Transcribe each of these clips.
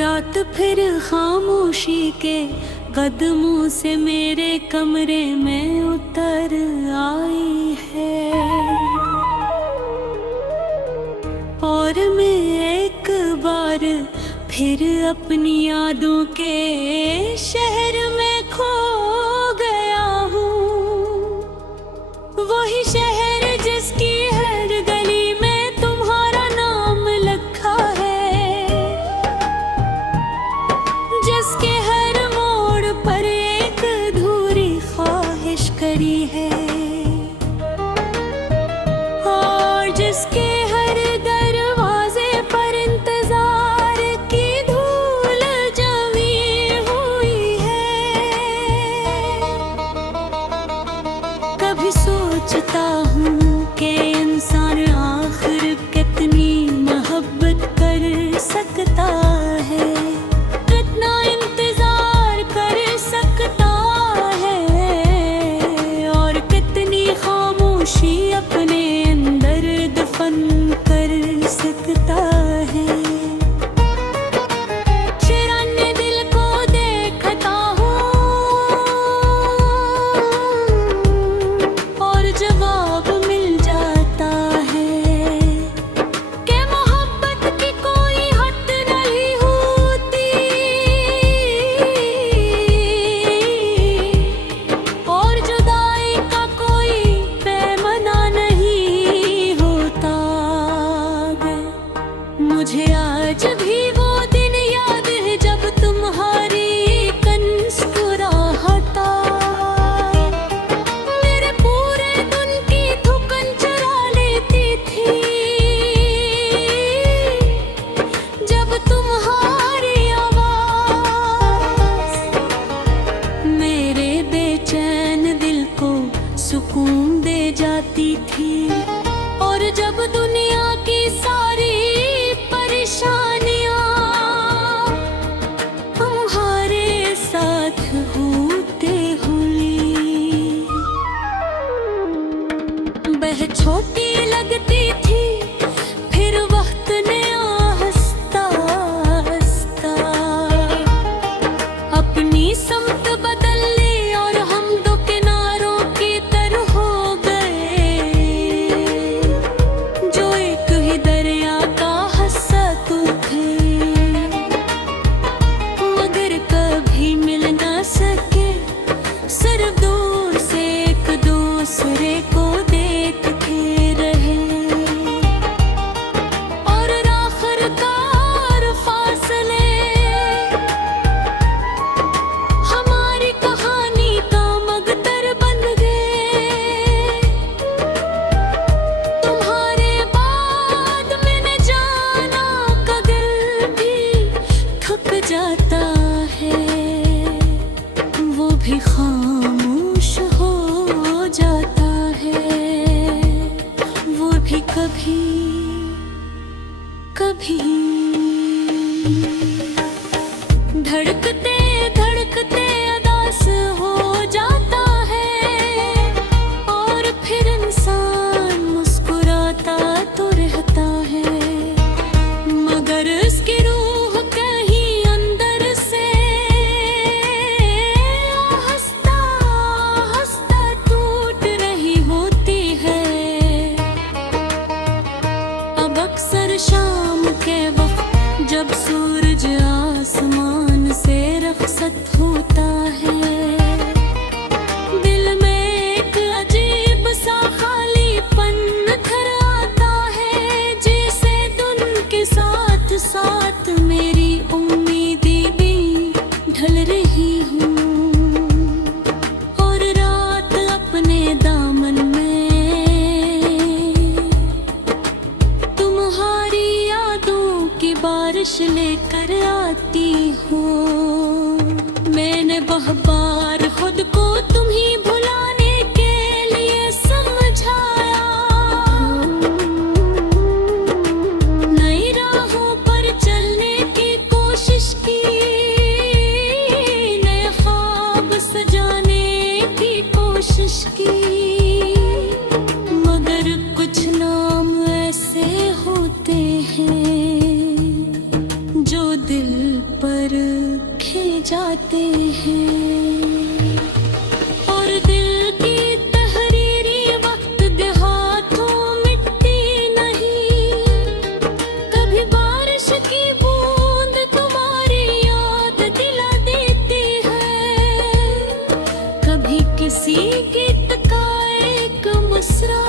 रात फिर खामोशी के कदमों से मेरे कमरे में उतर आई है, और मैं एक बार फिर अपनी यादों के शहर में खो गया हूँ। वही शहर जिसकी हर गली में तुम्हारा नाम लिखा है, जिसके हर मोड़ पर एक अधूरी ख्वाहिश करी है, और जिसके हर दरवाजे पर इंतजार की धूल जमी हुई है। कभी सोचता हूँ कि इंसान आखिर कितनी मोहब्बत कर सकता है, कितना इंतजार कर सकता है, और कितनी खामोशी अपने अंदर दफन कर सकता है। चिराने दिल को देखता हूँ और जवाब मिल जाता है कि मोहब्बत की कोई हद नहीं होती, और जुदाई का कोई पैमाना नहीं होता। मुझे आज भी वो दिन याद है जब तुम्हारी एक मुस्कुराहट मेरे पूरे दिन की थकान चुरा लेती थी, जब तुम्हारी आवाज मेरे बेचैन दिल को सुकून दे जाती थी। और जब दुनिया की सारी परेशानियां तुम्हारे साथ होते हुई वह छोटी लगती थी, फिर वक्त ने आहिस्ता आहिस्ता अपनी समत बदल ली, और हम दो किनारों की तरह हो गए, जो एक ही दरिया का हिस्सा तो थे, मगर कभी मिल ना सके, सिर्फ दूर से एक दूसरे को देखते रहे। और आखिरकार फासले हमारी कहानी का मगतर बन गए। तुम्हारे बाद मैंने जाना का दिल भी थक जाता है, वो भी खामोश हो जाता है, वो भी कभी कभी धड़कते धड़कते अदास हो जाता है, और फिर इंसान मुस्कुराता तो रहता है, मगर उसकी रूह कहीं अंदर से हंसता हंसता टूट रही होती है। अब अक्सर शाम के वक्त जब सूरज आसमान से रखसत होता है, दिल में एक अजीब सा खालीपन घर आता है, जिसे दिन के साथ साथ मेरी उम्मीदें भी ढल रही हूँ, और रात अपने दामन में तुम्हारी यादों की बारिश लेकर आती हूँ। मैंने वह बार खुद को तुम ही भुलाने के लिए समझाया, नई राहों पर चलने की कोशिश की, नए ख्वाब सजाने की कोशिश की, मगर कुछ नाम ऐसे होते हैं जो दिल रखे जाते हैं। और दिल की तहरीरी वक्त देहातों मिटती नहीं। कभी बारिश की बूंद तुम्हारी याद दिला देती है। कभी किसी गीत का एक मुस्रा,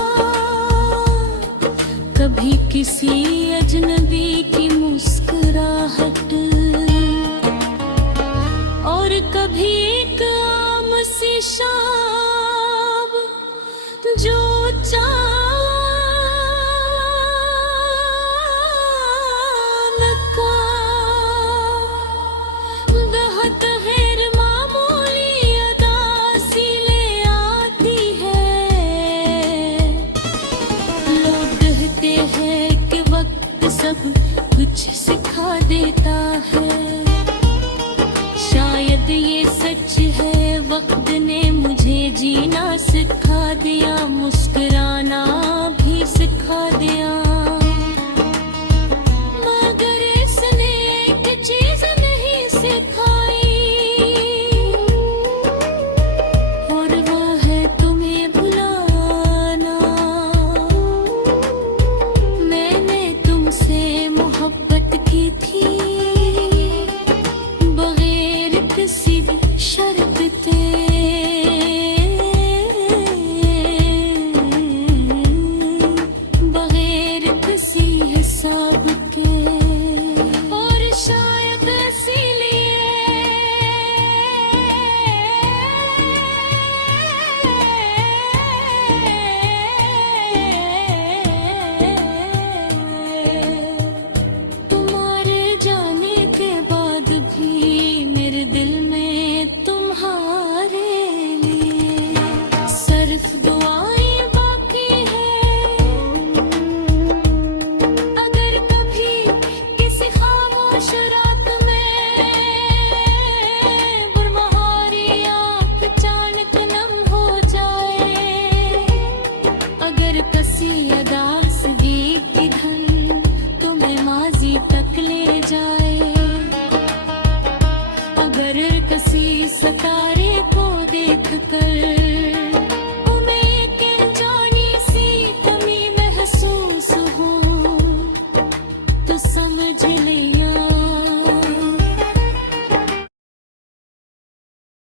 कभी किसी अजनबी की मुस्कुराहट, और कभी एक आम सी शाम जो अचानक बहुत गैर मामूली अदा सी ले आती है। लोग कहते हैं कि वक्त सब कुछ सिखा देता है। शायद ये सच है, वक्त ने मुझे जीना सिखा दिया, मुस्कुराना भी सिखा दिया। मगर इसने एक चीज नहीं सिखाई, और वो है तुम्हें भुलाना। मैंने तुमसे मोहब्बत की थी बगैर किसी भी शर्त पे, बगैर किसी हिसाब के। और शायद इसीलिए तुम्हारे जाने के बाद भी मेरे दिल में तुम्हारे लिए सिर्फ दुआएं बाकी है। अगर कभी किसी खामोश रात में गुरबहारी आँख अचानक नम हो जाए, अगर किसी अदासगी की धन तुम्हें माजी तक ले जाए, अगर किसी सतारे